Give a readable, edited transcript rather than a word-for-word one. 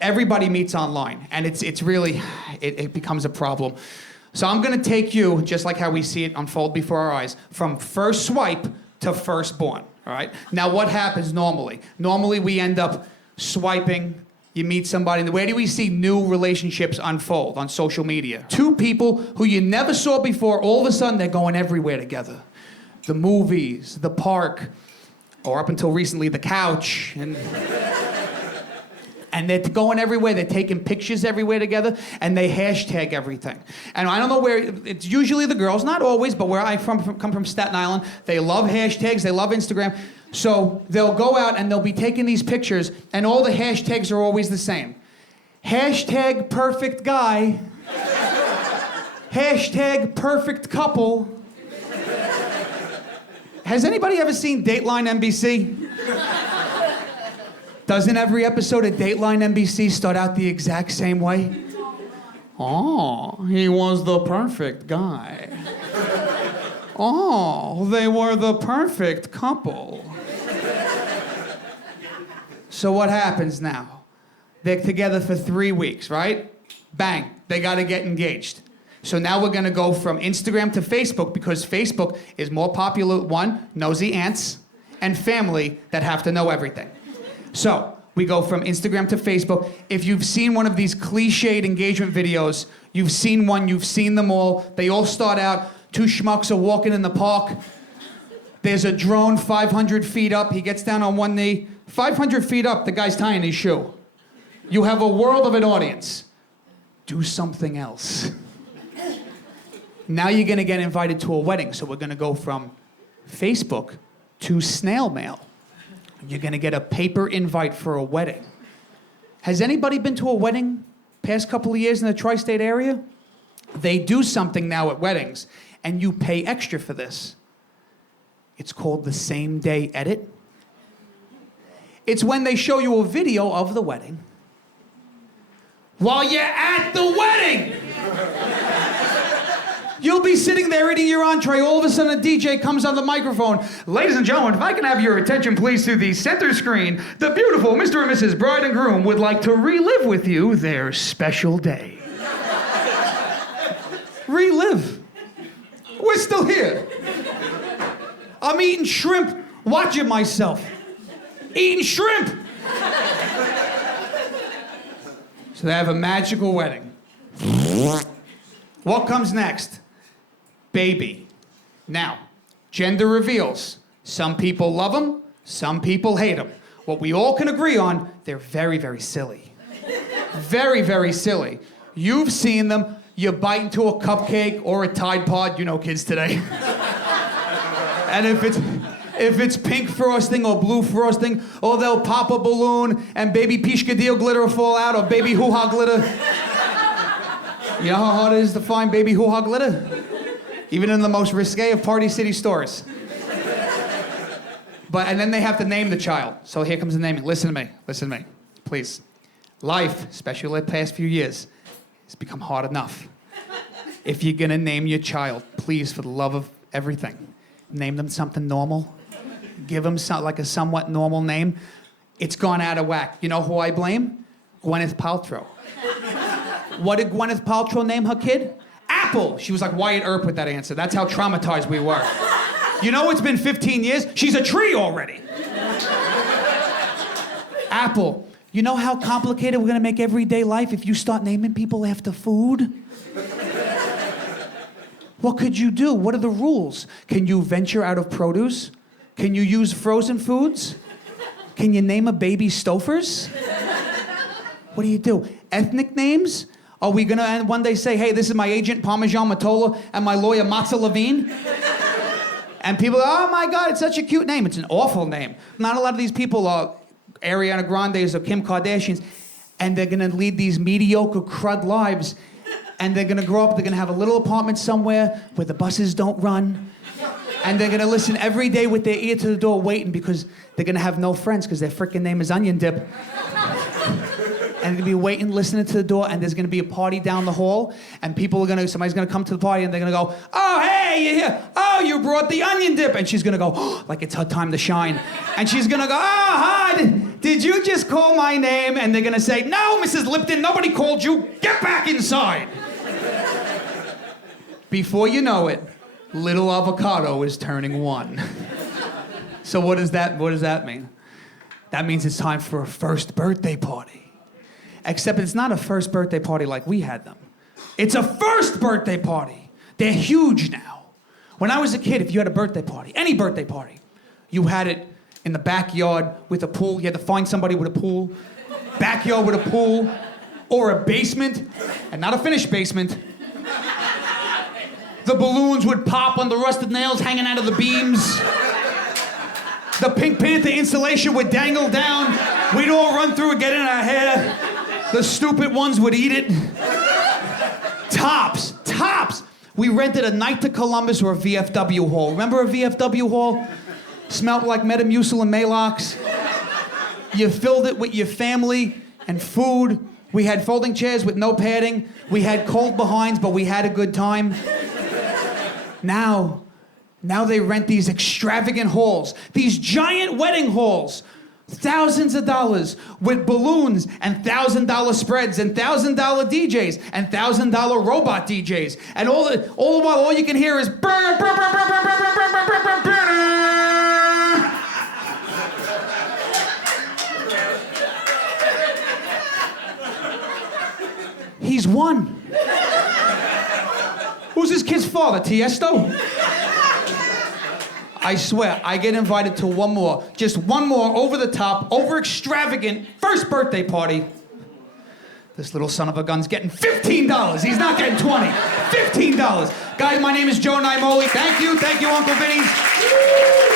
everybody meets online, and it's really, it becomes a problem. So I'm gonna take you, just like how we see it unfold before our eyes, from first swipe to firstborn, all right? Now what happens normally? Normally we end up swiping, you meet somebody, and where do we see new relationships unfold? On social media. Two people who you never saw before, all of a sudden they're going everywhere together. The movies, the park, or up until recently, the couch, and they're going everywhere, they're taking pictures everywhere together, and they hashtag everything. And I don't know where, it's usually the girls, not always, but where I come from Staten Island, they love hashtags, they love Instagram. So they'll go out and they'll be taking these pictures, and all the hashtags are always the same. Hashtag perfect guy. Hashtag perfect couple. Has anybody ever seen Dateline NBC? Doesn't every episode of Dateline NBC start out the exact same way? Oh, he was the perfect guy. Oh, they were the perfect couple. So what happens now? They're together for 3 weeks, right? Bang, they gotta get engaged. So now we're gonna go from Instagram to Facebook because Facebook is more popular, one, nosy ants, and family that have to know everything. So we go from Instagram to Facebook. If you've seen one of these cliched engagement videos, you've seen one, you've seen them all. They all start out, two schmucks are walking in the park. There's a drone 500 feet up. He gets down on one knee. 500 feet up, the guy's tying his shoe. You have a world of an audience. Do something else. Now you're gonna get invited to a wedding, so we're gonna go from Facebook to snail mail. You're gonna get a paper invite for a wedding. Has anybody been to a wedding past couple of years in the tri-state area? They do something now at weddings, and you pay extra for this. It's called the same day edit. It's when they show you a video of the wedding while you're at the wedding. You'll be sitting there eating your entree. All of a sudden, a DJ comes on the microphone. Ladies and gentlemen, if I can have your attention, please, to the center screen. The beautiful Mr. and Mrs. Bride and Groom would like to relive with you their special day. Relive. We're still here. I'm eating shrimp, watching myself. Eating shrimp. So they have a magical wedding. What comes next? Baby. Now, gender reveals. Some people love them, some people hate them. What we all can agree on, they're very, very silly. Very, very silly. You've seen them. You bite into a cupcake or a Tide Pod, you know kids today. And if it's pink frosting or blue frosting, or they'll pop a balloon and baby Pishkadil glitter will fall out, or baby hoo-ha glitter. You know how hard it is to find baby hoo-ha glitter? Even in the most risque of Party City stores. And then they have to name the child. So here comes the naming. Listen to me, please. Life, especially the past few years, has become hard enough. If you're gonna name your child, please, for the love of everything, name them something normal. Give them like a somewhat normal name. It's gone out of whack. You know who I blame? Gwyneth Paltrow. What did Gwyneth Paltrow name her kid? Apple. She was like Wyatt Earp with that answer. That's how traumatized we were. You know it's been 15 years? She's a tree already. Apple. You know how complicated we're gonna make everyday life if you start naming people after food? What could you do? What are the rules? Can you venture out of produce? Can you use frozen foods? Can you name a baby Stouffer's? What do you do? Ethnic names? Are we gonna one day say, hey, this is my agent Parmesan Matola and my lawyer Matza Levine? And people go, oh my God, it's such a cute name. It's an awful name. Not a lot of these people are Ariana Grandes or Kim Kardashians, and they're gonna lead these mediocre crud lives, and they're gonna grow up, they're gonna have a little apartment somewhere where the buses don't run, and they're gonna listen every day with their ear to the door waiting because they're gonna have no friends because their frickin' name is Onion Dip. And they're gonna be waiting, listening to the door, and there's gonna be a party down the hall, and somebody's gonna come to the party, and they're gonna go, oh, hey, you're here. Oh, you brought the onion dip. And she's gonna go, oh, like it's her time to shine. And she's gonna go, oh, hi, Did you just call my name? And they're gonna say, no, Mrs. Lipton, nobody called you. Get back inside. Before you know it, little avocado is turning 1. So what does that mean? That means it's time for a first birthday party. Except it's not a first birthday party like we had them. It's a first birthday party. They're huge now. When I was a kid, if you had a birthday party, any birthday party, you had it in the backyard with a pool. You had to find somebody with a pool. Backyard with a pool. Or a basement, and not a finished basement. The balloons would pop on the rusted nails hanging out of the beams. The Pink Panther installation would dangle down. We'd all run through and get in our hair. The stupid ones would eat it. Tops. We rented a Night to Columbus or a VFW hall. Remember a VFW hall? Smelled like Metamucil and Maalox. You filled it with your family and food. We had folding chairs with no padding. We had cold behinds, but we had a good time. Now they rent these extravagant halls, these giant wedding halls, thousands of dollars with balloons and $1,000 spreads and $1,000 DJs and $1,000 robot DJs. And all the while, all you can hear is burr, burr, burr, burr, burr, burr, burr, burr, burr, burr. He's won. Who's this kid's father, Tiesto? I swear, I get invited to one more, just one more over the top, over extravagant first birthday party. This little son of a gun's getting $15. He's not getting 20. $15. Guys, my name is Joe Naimoli. Thank you, Uncle Vinnie.